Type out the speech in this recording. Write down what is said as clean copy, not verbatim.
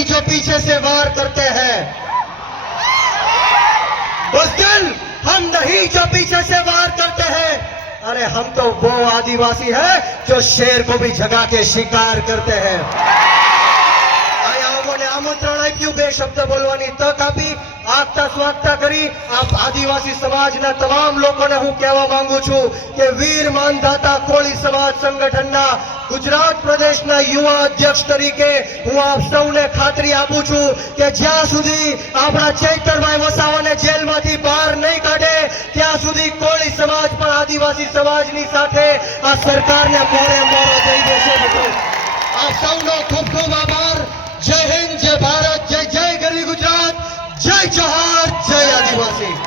नहीं जो पीछे से वार करते हैं। बुज़दिल हम नहीं जो पीछे से वार करते हैं। अरे हम तो वो आदिवासी है जो शेर को भी जगा के शिकार करते हैं। મને આમંત્રણ આપ્યું, બે શબ્દ બોલવાની તક આપી, આગતા સ્વાગતા કરી આદિવાસી સમાજના તમામ લોકોને હું કહેવા માંગુ છું કે વીર માનધાતા કોળી સમાજ સંગઠનના ગુજરાત પ્રદેશના યુવા અધ્યક્ષ તરીકે હું આપ સૌને ખાતરી આપું છું કે જ્યાં સુધી આપણા ચૈતરભાઈ વસાવાને જેલમાંથી બહાર નહીં કાઢે ત્યાં સુધી કોળી સમાજ પણ આદિવાસી સમાજની સાથે આ સરકારને મોરે મોરો દઈ દેશે। આપ સૌનો ખૂબ ખૂબ આભાર। जय हिंद, जय भारत, जय